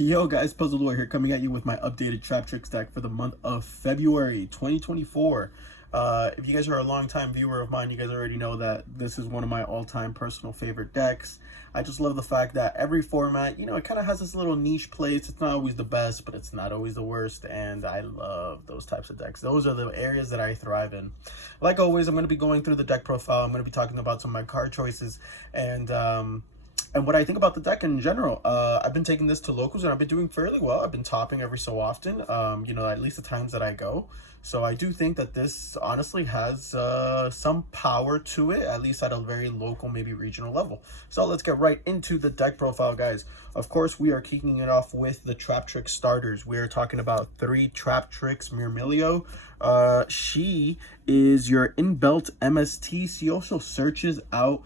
Yo guys, Puzzle Lord here, coming at you with my updated Traptrix deck for the month of February 2024. If you guys are a long-time viewer of mine, you guys already know that this is one of my all-time personal favorite decks. I just love the fact that every format, it kind of has this little niche place. It's not always the best, but it's not always the worst, and I love those types of decks. Those are the areas that I thrive in. Like always, I'm going to be going through the deck profile. I'm going to be talking about some of my card choices, and what I think about the deck in general. I've been taking this to locals and I've been doing fairly well. I've been topping every so often, at least the times that I go. So I do think that this honestly has some power to it, at least at a very local, maybe regional level. So let's get right into the deck profile, guys. Of course, we are kicking it off with the Traptrix starters. We are talking about 3 Traptrix Myrmilio. She is your inbuilt MST. She also searches out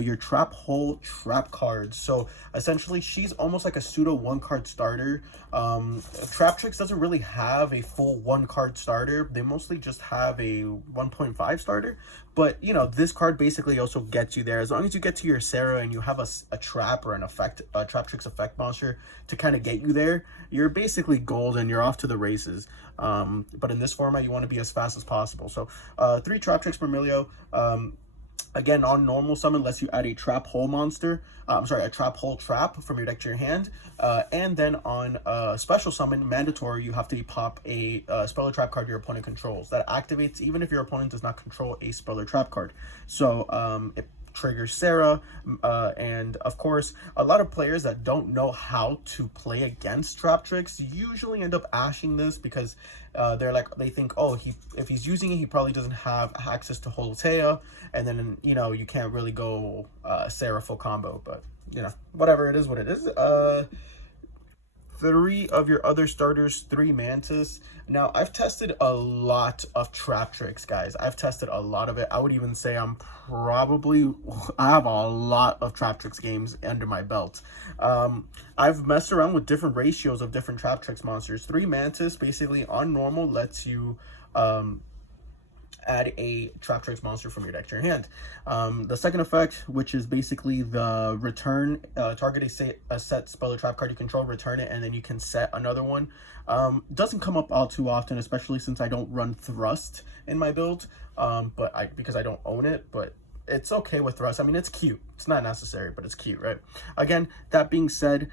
your trap hole trap cards. So essentially she's almost like a pseudo 1-card starter. Traptrix doesn't really have a full 1-card starter. They mostly just have a 1.5 starter, but this card basically also gets you there. As long as you get to your Sarah and you have a trap or a Traptrix effect monster to kind of get you there, you're basically gold and you're off to the races. But in this format you want to be as fast as possible. So 3 Traptrix Myrmilio. Again, on normal summon lets you add a trap hole monster. A trap hole trap from your deck to your hand. And then on special summon, mandatory, you have to pop a spell or trap card your opponent controls. That activates even if your opponent does not control a spell or trap card. So it triggers Sarah, and of course a lot of players that don't know how to play against Traptrix usually end up ashing this because they think, oh, if he's using it, he probably doesn't have access to Holotea, and then you can't really go Sarah full combo. But whatever, it is what it is. 3 of your other starters, 3 Mantis. Now, I've tested a lot of Traptrix, guys. I've tested a lot of it. I would even say I have a lot of Traptrix games under my belt. I've messed around with different ratios of different Traptrix monsters. 3 Mantis, basically, on normal, lets you add a Traptrix monster from your deck to your hand. The second effect, which is basically the return, target a set spell or trap card you control, return it, and then you can set another one. Doesn't come up all too often, especially since I don't run Thrust in my build, because I don't own it, but it's okay with Thrust. I mean, it's cute. It's not necessary, but it's cute, right? Again, that being said,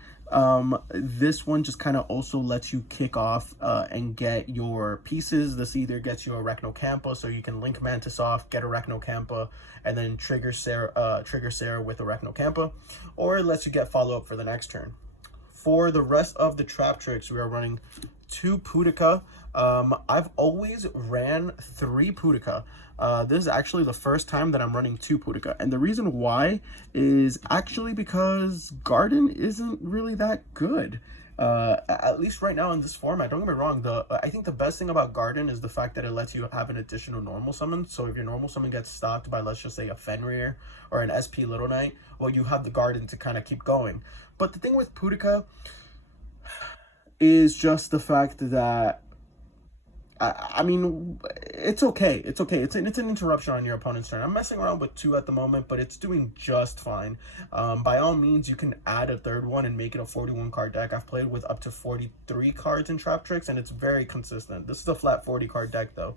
this one just kind of also lets you kick off and get your pieces. This either gets you a Arachnocampa, so you can link Mantis off, get a Arachnocampa, and then trigger Sarah with Arachnocampa, or it lets you get follow-up for the next turn. For the rest of the Traptrix, we are running 2 Pudica. I've always ran 3 Pudica. This is actually the first time that I'm running 2 Pudica, and the reason why is actually because Garden isn't really that good. At least right now in this format. Don't get me wrong, I think the best thing about Garden is the fact that it lets you have an additional normal summon. So if your normal summon gets stopped by, let's just say, a Fenrir or an SP Little Knight, well, you have the Garden to kind of keep going. But the thing with Pudica is just the fact that I mean, it's okay. It's okay. It's an interruption on your opponent's turn. I'm messing around with 2 at the moment, but it's doing just fine. By all means, you can add a third one and make it a 41-card deck. I've played with up to 43 cards in Traptrix, and it's very consistent. This is a flat 40-card deck, though.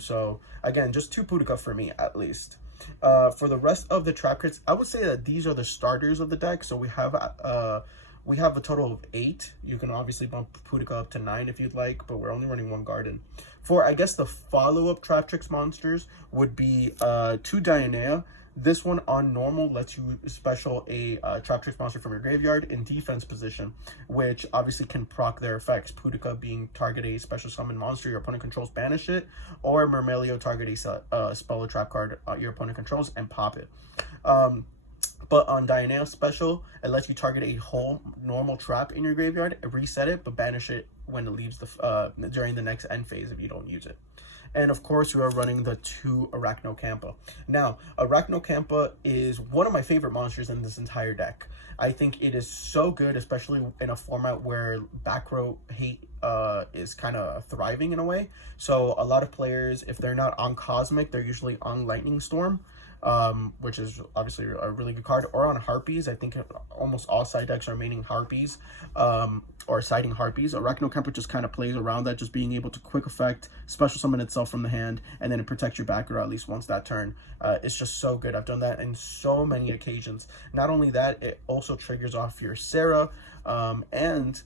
So, again, just 2 Pudica for me, at least. For the rest of the Traptrix, I would say that these are the starters of the deck. So we have a total of 8. You can obviously bump Pudica up to 9 if you'd like, but we're only running 1 Garden. For, I guess, the follow-up Traptrix monsters would be 2 Dionea. This one on normal lets you special a Traptrix monster from your graveyard in defense position, which obviously can proc their effects. Pudica being target a special summon monster your opponent controls, banish it, or Myrmilio target a spell or trap card your opponent controls and pop it. But on Dionea special, it lets you target a whole normal trap in your graveyard, reset it, but banish it when it leaves during the next end phase if you don't use it. And of course, we are running the 2 Arachnocampa. Now, Arachnocampa is one of my favorite monsters in this entire deck. I think it is so good, especially in a format where back row hate is kind of thriving in a way. So a lot of players, if they're not on Cosmic, they're usually on Lightning Storm. which is obviously a really good card. Or on Harpies, I think almost all side decks are maining Harpies, or siding Harpies. Arachnocamper just kind of plays around that, just being able to quick effect, special summon itself from the hand, and then it protects your backer at least once that turn. It's just so good. I've done that in so many occasions. Not only that, it also triggers off your Sarah, and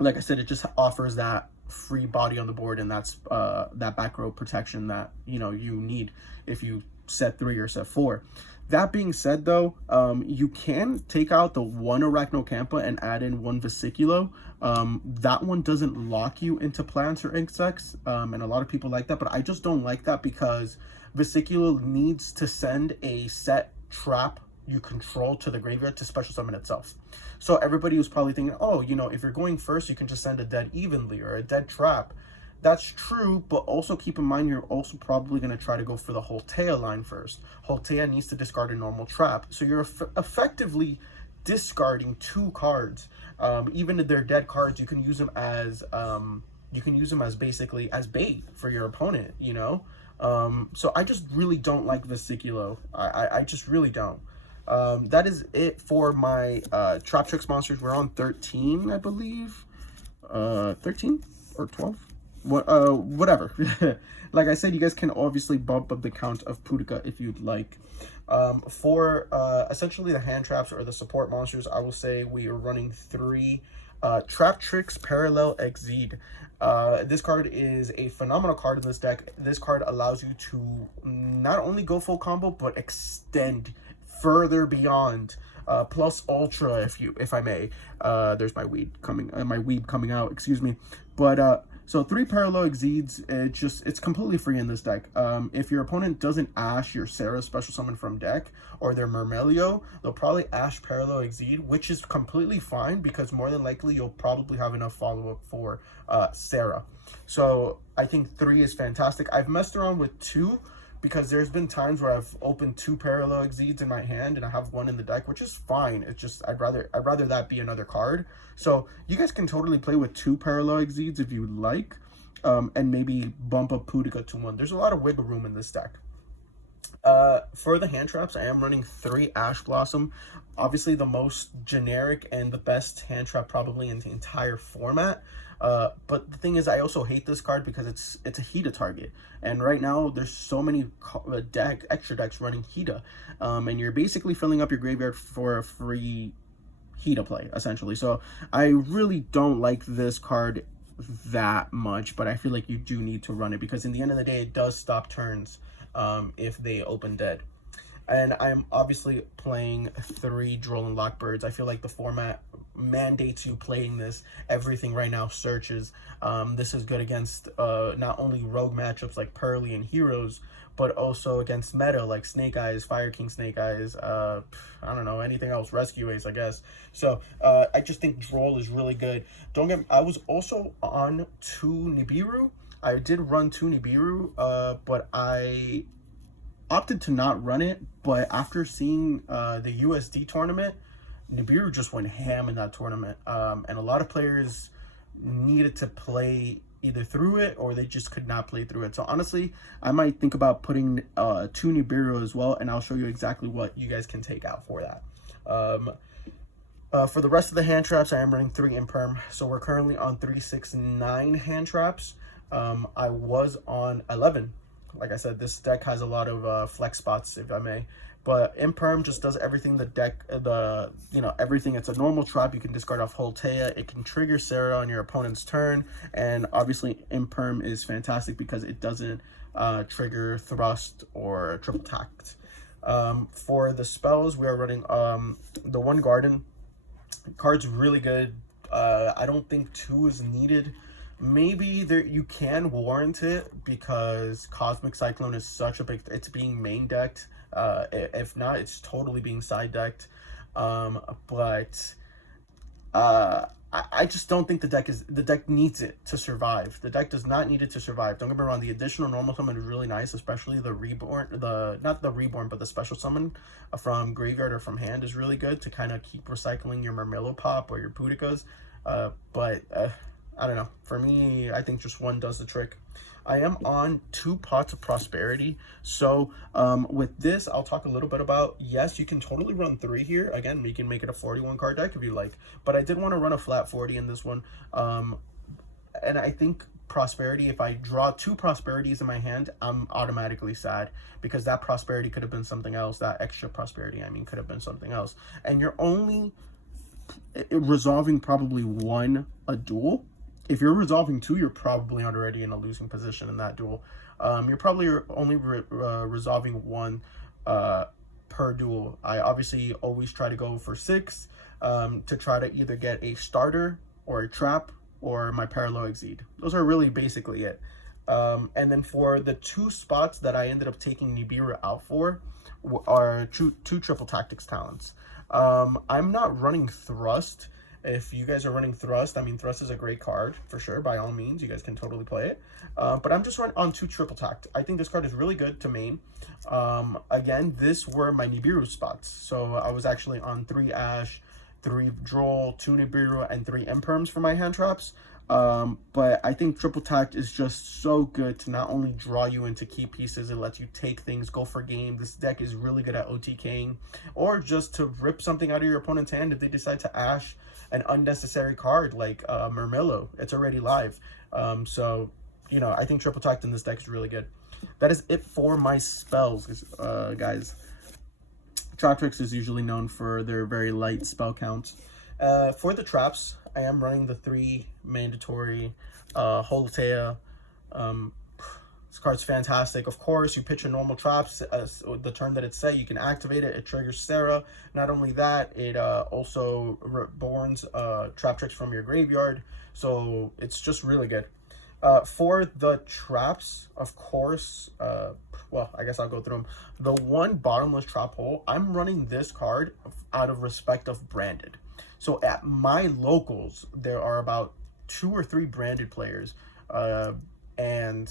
like I said, it just offers that free body on the board, and that's that back row protection that you need if you set 3 or set 4. That being said, though, you can take out the one Arachnocampa and add in one Vesiculo. That one doesn't lock you into plants or insects, and a lot of people like that, but I just don't like that because Vesiculo needs to send a set trap you control to the graveyard to special summon itself. So everybody was probably thinking, oh, if you're going first, you can just send a dead evenly or a dead trap. That's true, but also keep in mind you're also probably going to try to go for the Holtea line first. Holtea needs to discard a normal trap, so you're effectively discarding 2 cards. Even if they're dead cards, you can use them as basically as bait for your opponent. So I just really don't like Vesiculo. I just really don't. That is it for my Traptrix monsters. We're on 13, I believe. 13 or 12. Whatever. Like I said, you guys can obviously bump up the count of Pudica if you'd like. For essentially the hand traps or the support monsters, I will say we are running 3 Traptrix Parallel Exceed. This card is a phenomenal card in this deck. This card allows you to not only go full combo, but extend further beyond. Plus ultra, if I may. There's my weed coming out, excuse me. But so 3 Parallel Exceeds, it's completely free in this deck. If your opponent doesn't Ash your Sarah special summon from deck, or their Murmelio, they'll probably Ash Parallel Exceed, which is completely fine because more than likely you'll probably have enough follow-up for Sarah. So I think 3 is fantastic. I've messed around with 2, because there's been times where I've opened 2 Parallel Exceeds in my hand and I have 1 in the deck, which is fine. It's just I'd rather that be another card. So you guys can totally play with 2 Parallel Exceeds if you like, and maybe bump up Pudica to 1. There's a lot of wiggle room in this deck. For the hand traps, I am running 3 Ash Blossom. Obviously the most generic and the best hand trap probably in the entire format. But the thing is, I also hate this card because it's a Hida target, and right now there's so many extra decks running Hida, and you're basically filling up your graveyard for a free Hida play essentially. So I really don't like this card that much, but I feel like you do need to run it because in the end of the day, it does stop turns if they open dead. And I'm obviously playing 3 Droll and Lockbirds. I feel like the format mandates you playing this. Everything right now searches. This is good against not only rogue matchups like Pearly and Heroes, but also against meta like Snake Eyes, Fire King Snake Eyes, I don't know, anything else, Rescue Ace, I guess. So I just think Droll is really good. I was also on 2 Nibiru. I did run 2 Nibiru, but I opted to not run it. But after seeing the USD tournament, Nibiru just went ham in that tournament, and a lot of players needed to play either through it or they just could not play through it. So honestly, I might think about putting 2 Nibiru as well, and I'll show you exactly what you guys can take out for that. For the rest of the hand traps, I am running 3 Imperm, so we're currently on 3, 6, 9 hand traps. I was on 11. Like I said, this deck has a lot of flex spots, if I may. But Imperm just does everything the deck, everything. It's a normal trap. You can discard off Holtea. It can trigger Sarah on your opponent's turn. And obviously, Imperm is fantastic because it doesn't trigger Thrust or Triple Tact. For the spells, we are running the 1 Garden. Card's really good. I don't think 2 is needed. Maybe you can warrant it because Cosmic Cyclone is such a big, it's being main decked. If not, it's totally being side decked. But I just don't think the deck needs it to survive. The deck does not need it to survive. Don't get me wrong, the additional normal summon is really nice, especially the reborn, not the reborn, but the special summon from graveyard or from hand is really good to kind of keep recycling your Murmello pop or your Pudicas. But I don't know. For me, I think just 1 does the trick. I am on 2 pots of prosperity. So with this, I'll talk a little bit about, yes, you can totally run 3 here. Again, you can make it a 41 card deck if you like, but I did want to run a flat 40 in this one. And I think prosperity, if I draw 2 prosperities in my hand, I'm automatically sad, because that prosperity could have been something else. That extra prosperity, I mean, could have been something else. And you're only resolving probably 1 a duel. If you're resolving 2, you're probably already in a losing position in that duel. You're probably only resolving 1 per duel. I obviously always try to go for 6 to try to either get a starter or a trap or my parallel exceed. Those are really basically it. And then for the 2 spots that I ended up taking Nibiru out for are 2 triple tactics talents. I'm not running Thrust. If you guys are running Thrust, I mean, Thrust is a great card for sure. By all means, you guys can totally play it. But I'm just running on 2 triple tact. I think this card is really good to main. Again, this were my Nibiru spots. So I was actually on 3 Ash, 3 Droll, 2 Nibiru, and 3 Imperms for my hand traps. But I think triple tact is just so good to not only draw you into key pieces, it lets you take things, go for game. This deck is really good at OTKing, or just to rip something out of your opponent's hand if they decide to Ash an unnecessary card like Murmillo. It's already live. So, you know, I think triple tact in this deck is really good. That is it for my spells, guys. Traptrix is usually known for their very light spell counts. For the traps, I am running the 3 mandatory Holotea. This card's fantastic. Of course, you pitch a normal traps. The turn that it's set, you can activate it. It triggers Sarah. Not only that, it also reborns Traptrix from your graveyard. So it's just really good. For the traps, of course, well, I guess I'll go through them. The 1 bottomless trap hole, I'm running this card out of respect of branded. So at my locals, there are about 2 or 3 branded players, and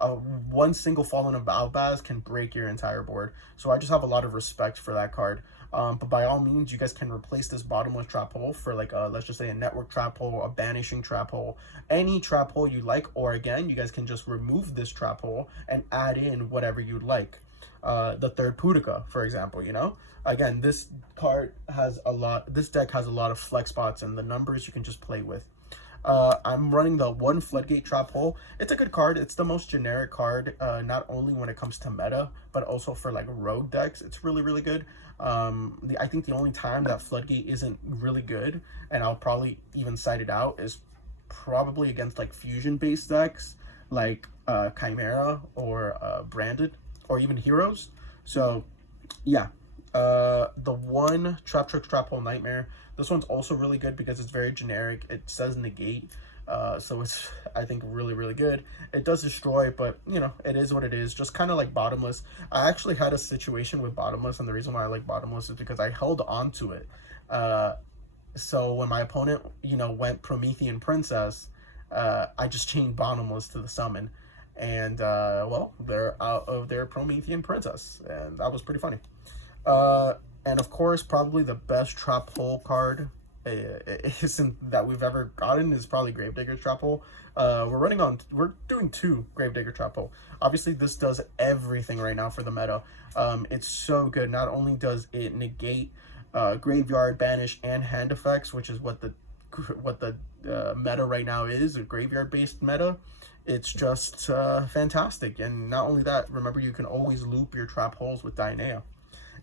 1 single Fallen of Albaz can break your entire board. So I just have a lot of respect for that card. But by all means, you guys can replace this bottomless trap hole for like let's just say a network trap hole, a banishing trap hole, any trap hole you like. Or again, you guys can just remove this trap hole and add in whatever you'd like. The 3rd Pudica, for example, you know? Again, this card has a lot, this deck has a lot of flex spots, and the numbers you can just play with. I'm running the 1 Floodgate Trap Hole. It's a good card. It's the most generic card, not only when it comes to meta, but also for like road decks. It's really, really good. I think the only time that Floodgate isn't really good, and I'll probably even cite it out, is probably against like fusion-based decks, like Chimera or Branded, or even Heroes. So, yeah. The 1 Traptrix Trap Hole Nightmare. This one's also really good because it's very generic. It says negate, so it's, I think, really, really good. It does destroy, but, you know, it is what it is. Just kind of like Bottomless. I actually had a situation with Bottomless, and the reason why I like Bottomless is because I held on to it. So when my opponent, you know, went Promethean Princess, I just chained Bottomless to the summon. And, well, they're out of their Promethean Princess, and that was pretty funny. And of course, probably the best trap hole card isn't that we've ever gotten is probably Gravedigger's Trap Hole. We're doing 2 Gravedigger Trap Hole. Obviously, this does everything right now for the meta. It's so good. Not only does it negate graveyard, banish, and hand effects, which is what the meta right now is, a graveyard-based meta. It's just fantastic. And not only that, remember, you can always loop your trap holes with Dionea.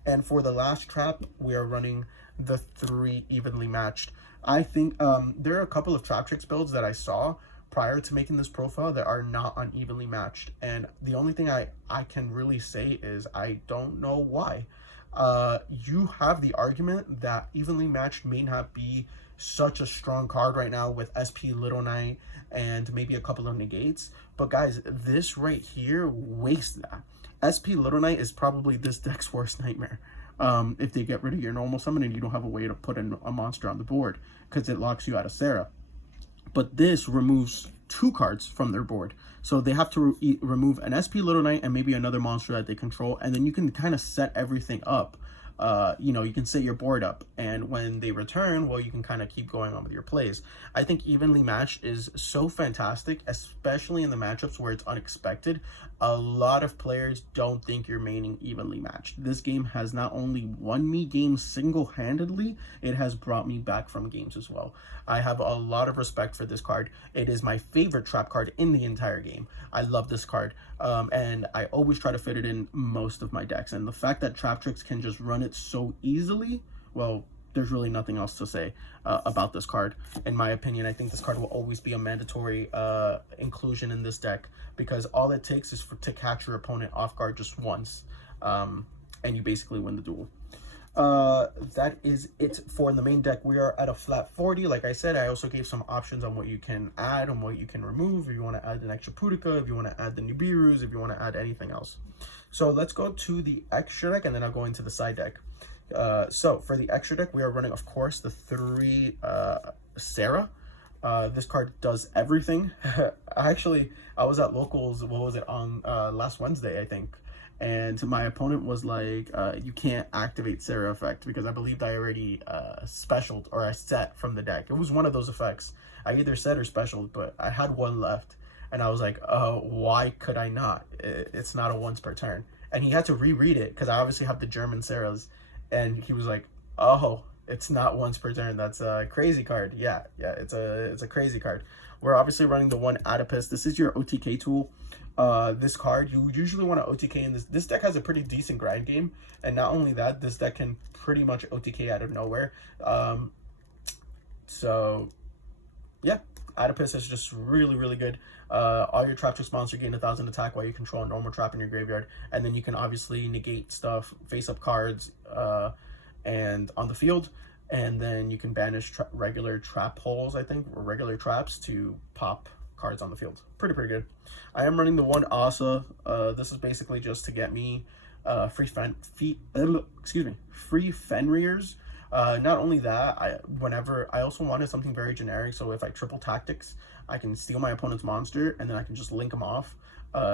And for the last trap, we are running the 3 evenly matched. I think there are a couple of Traptrix builds that I saw prior to making this profile that are not unevenly matched. And the only thing I can really say is I don't know why. You have the argument that evenly matched may not be such a strong card right now with SP Little Knight and maybe a couple of negates. But guys, this right here wastes that. SP Little Knight is probably this deck's worst nightmare. If they get rid of your normal summon and you don't have a way to put in a monster on the board, because it locks you out of Sarah. But this removes 2 cards from their board. So they have to remove an SP Little Knight and maybe another monster that they control, and then you can kind of set everything up you know, you can set your board up, and when they return, well, you can kind of keep going on with your plays. I think evenly matched is so fantastic, especially in the matchups where it's unexpected. A lot of players don't think you're maining evenly matched. This game has not only won me games single-handedly, it has brought me back from games as well. I have a lot of respect for this card. It is my favorite trap card in the entire game. I love this card, and I always try to fit it in most of my decks. And the fact that Traptrix can just run it so easily, well, there's really nothing else to say about this card. In my opinion, I think this card will always be a mandatory inclusion in this deck, because all it takes is to catch your opponent off guard just once, and you basically win the duel. That is it for the main deck. We are at a flat 40. Like I said, I also gave some options on what you can add and what you can remove. If you want to add an extra Pudica, if you want to add the Nibirus, if you want to add anything else. So let's go to the extra deck, and then I'll go into the side deck. So for the extra deck, we are running, of course, the 3 Sarah. This card does everything. I was at locals, what was it, on last Wednesday, I think, and my opponent was like, you can't activate Sarah effect, because I believed I already specialed, or I set from the deck. It was one of those effects. I either set or specialed, but I had one left, and I was like, why could I not? It's not a once per turn. And he had to reread it, because I obviously have the German Sarahs, and he was like, oh, it's not once per turn. That's a crazy card. Yeah, it's a crazy card. We're obviously running the 1 Adipus. This is your OTK tool. This card, you usually want to OTK in this. This deck has a pretty decent grind game, and not only that, this deck can pretty much OTK out of nowhere. So yeah, Adipus is just really, really good. All your Traptrix monster gain 1,000 attack while you control a normal trap in your graveyard, and then you can obviously negate stuff, face up cards, and on the field, and then you can banish regular trap holes, I think, or regular traps to pop cards on the field. Pretty good. I am running the 1 Asa. This is basically just to get me free Fenriers. Not only that, I also wanted something very generic, so if I triple tactics, I can steal my opponent's monster, and then I can just link them off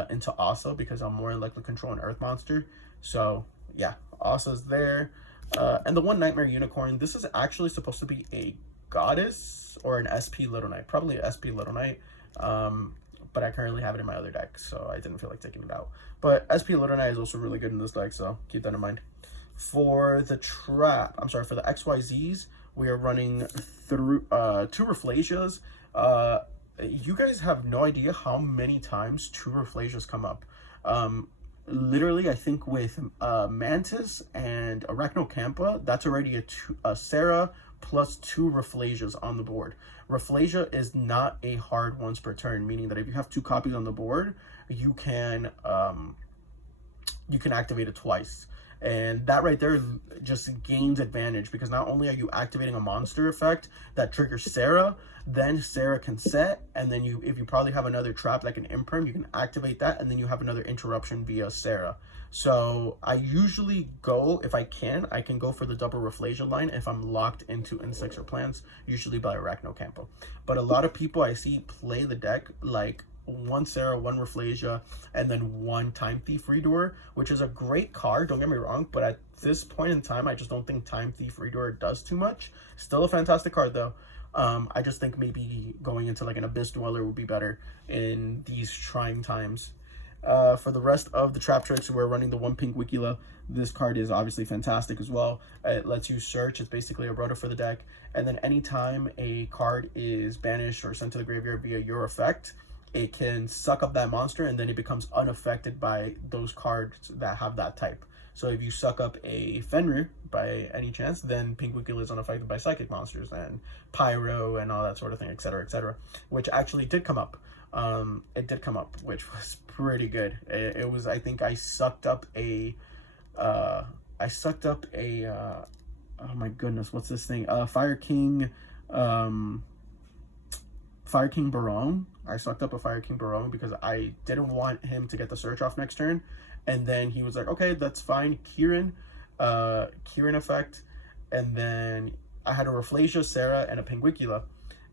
into Asa, because I'm more likely to control an earth monster. So yeah, Asa's there. And the 1 Nightmare Unicorn, this is actually supposed to be a goddess or an SP Little Knight, probably a SP Little Knight, but I currently have it in my other deck, so I didn't feel like taking it out. But SP Little Knight is also really good in this deck, so keep that in mind. For the for the XYZs, we are running through 2 Rafflesias. You guys have no idea how many times 2 Rafflesias come up. Literally, I think with Mantis and Arachnocampa, that's already a Sarah plus 2 Rafflesias on the board. Rafflesia is not a hard once per turn, meaning that if you have 2 copies on the board, you can activate it twice. And that right there just gains advantage, because not only are you activating a monster effect that triggers Sarah, then Sarah can set, and then if you probably have another trap like an Imperm, you can activate that, and then you have another interruption via Sarah. So I usually go, if I can go for the double Rafflesia line if I'm locked into insects or plants, usually by Arachnocampa. But a lot of people I see play the deck like 1 Sarah, 1 Rafflesia, and then 1 Time Thief Redoer, which is a great card, don't get me wrong, but at this point in time, I just don't think Time Thief Redoer does too much. Still a fantastic card though. I just think maybe going into like an Abyss Dweller would be better in these trying times. For the rest of the Traptrix, we're running the 1 Pink Wikila. This card is obviously fantastic as well. It lets you search. It's basically a rotor for the deck. And then anytime a card is banished or sent to the graveyard via your effect, it can suck up that monster, and then it becomes unaffected by those cards that have that type. So if you suck up a Fenrir by any chance, then Pink Wikila is unaffected by psychic monsters and Pyro and all that sort of thing, etc., which actually did come up. It did come up, which was pretty good. It was, I think I sucked up a oh my goodness, what's this thing? Fire King Barone. I sucked up a Fire King Barone because I didn't want him to get the search off next turn, and then he was like, okay, that's fine. Kieran effect, and then I had a Rafflesia, Sarah, and a Penguicula,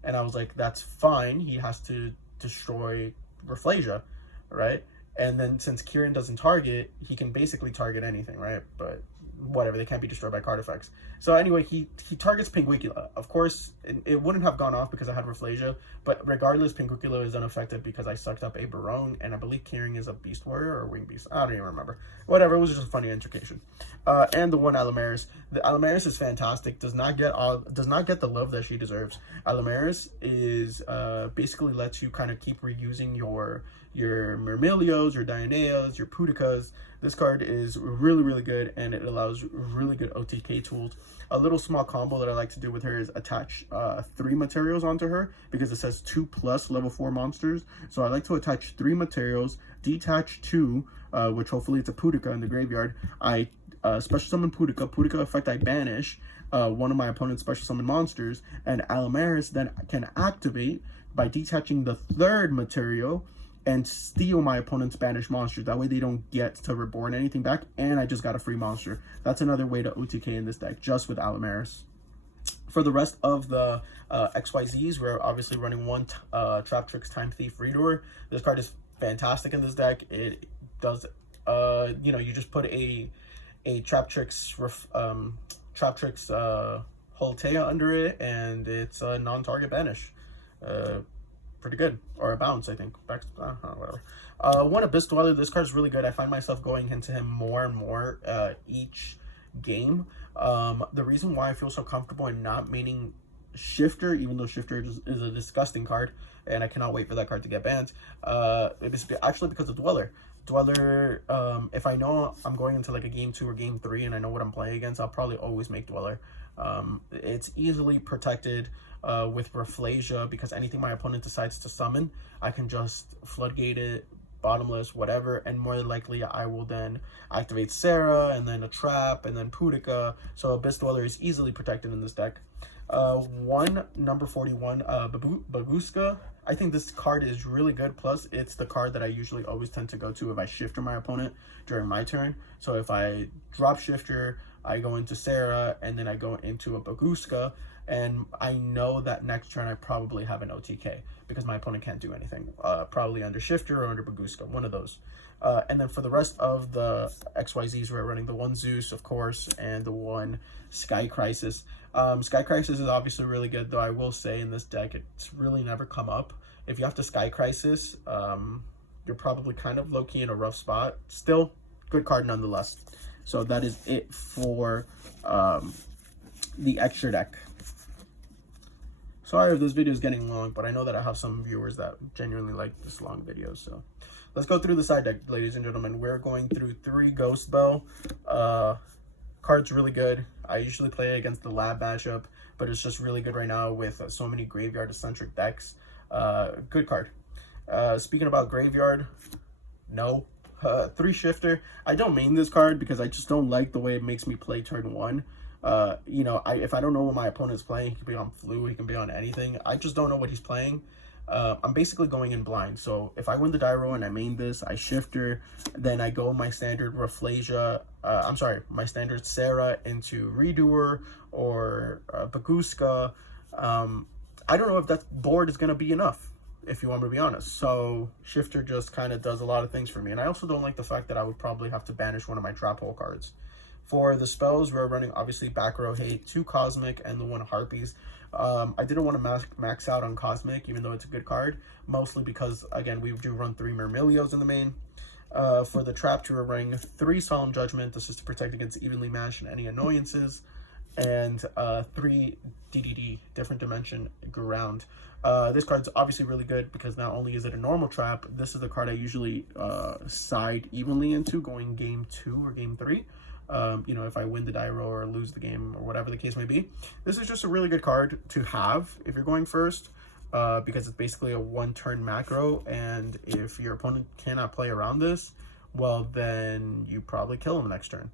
and I was like, that's fine. He has to destroy Rafflesia, right? And then since Kieran doesn't target, he can basically target anything, right? But whatever, they can't be destroyed by card effects. So anyway, he targets Pinguicula. Of course, it wouldn't have gone off because I had Rafflesia, but regardless, Pinguicula is unaffected because I sucked up a Barone, and I believe Keyring is a Beast Warrior or Wing Beast. I don't even remember. Whatever, it was just a funny intrication. And the one Alamaris. The Alamaris is fantastic. Does not get the love that she deserves. Alamaris is basically lets you kind of keep reusing your Myrmilios, your Dianeas, your Pudicas. This card is really, really good, and it allows really good OTK tools. A little small combo that I like to do with her is attach 3 materials onto her, because it says 2+ level 4 monsters. So I like to attach 3 materials, detach 2, which hopefully it's a Pudica in the graveyard. I special summon Pudica. Pudica effect, I banish one of my opponent's special summon monsters, and Alamaris then can activate by detaching the 3rd material and steal my opponent's banished monsters. That way they don't get to reborn anything back, and I just got a free monster. That's another way to OTK in this deck, just with Alamaris. For the rest of the XYZs, we're obviously running one Traptrix Time Thief Reader. This card is fantastic in this deck. It does, you know, you just put a Traptrix Holtea under it, and it's a non-target banish. Pretty good, or a bounce, I think. Whatever. One Abyss Dweller. This card is really good. I find myself going into him more and more each game. The reason why I feel so comfortable in not maining Shifter, even though Shifter is a disgusting card, and I cannot wait for that card to get banned, it is actually because of Dweller. Dweller, if I know I'm going into like a game 2 or game 3 and I know what I'm playing against, I'll probably always make Dweller. It's easily protected with Rafflesia, because anything my opponent decides to summon, I can just floodgate it, bottomless, whatever, and more than likely I will then activate Sarah, and then a trap, and then Pudica. So Abyss Dweller is easily protected in this deck. One number 41, Babuska. I think this card is really good. Plus, it's the card that I usually always tend to go to if I shifter my opponent during my turn. So if I drop Shifter, I go into Sarah, and then I go into a Babuska, and I know that next turn I probably have an OTK because my opponent can't do anything. Probably under Shifter or under Babuska, one of those. And then for the rest of the XYZs, we're running the one Zeus, of course, and the one Sky Crisis. Sky Crisis is obviously really good, though I will say in this deck, it's really never come up. If you have to Sky Crisis, you're probably kind of low-key in a rough spot. Still, good card nonetheless. So that is it for the extra deck. Sorry if this video is getting long, but I know that I have some viewers that genuinely like this long video. So let's go through the side deck, ladies and gentlemen. We're going through 3 Ghost Bell. Card's really good. I usually play it against the lab matchup, but it's just really good right now with so many graveyard-centric decks. Good card. Speaking about graveyard, no. 3 Shifter. I don't main this card because I just don't like the way it makes me play turn 1. You know, if I don't know what my opponent's playing, he can be on Flu, he can be on anything. I just don't know what he's playing. I'm basically going in blind. So if I win the die roll and I main this, I Shifter, then I go my standard Rafflesia, my standard Sarah into Redoer or Baguska. I don't know if that board is going to be enough, if you want me to be honest. So Shifter just kind of does a lot of things for me. And I also don't like the fact that I would probably have to banish one of my trap hole cards. For the spells, we're running obviously Back Row Hate, 2 Cosmic, and the 1 Harpies. I didn't want to max out on Cosmic, even though it's a good card, mostly because, again, we do run 3 Myrmilios in the main. For the Trap, we're running 3 Solemn Judgment. This is to protect against evenly matched and any annoyances. And 3 DDD, Different Dimension Ground. This card's obviously really good because not only is it a normal trap, this is the card I usually side evenly into going game 2 or game 3. You know, if I win the die roll or lose the game or whatever the case may be. This is just a really good card to have if you're going first, because it's basically a 1-turn macro, and if your opponent cannot play around this, well, then you probably kill him next turn.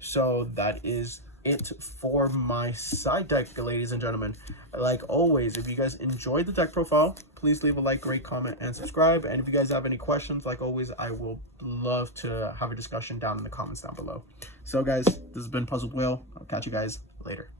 So that is it for my side deck, ladies and gentlemen. Like always, if you guys enjoyed the deck profile, please leave a like, rate, comment, and subscribe. And if you guys have any questions, like always, I will love to have a discussion down in the comments down below. So guys, this has been Puzzled Whale. I'll catch you guys later.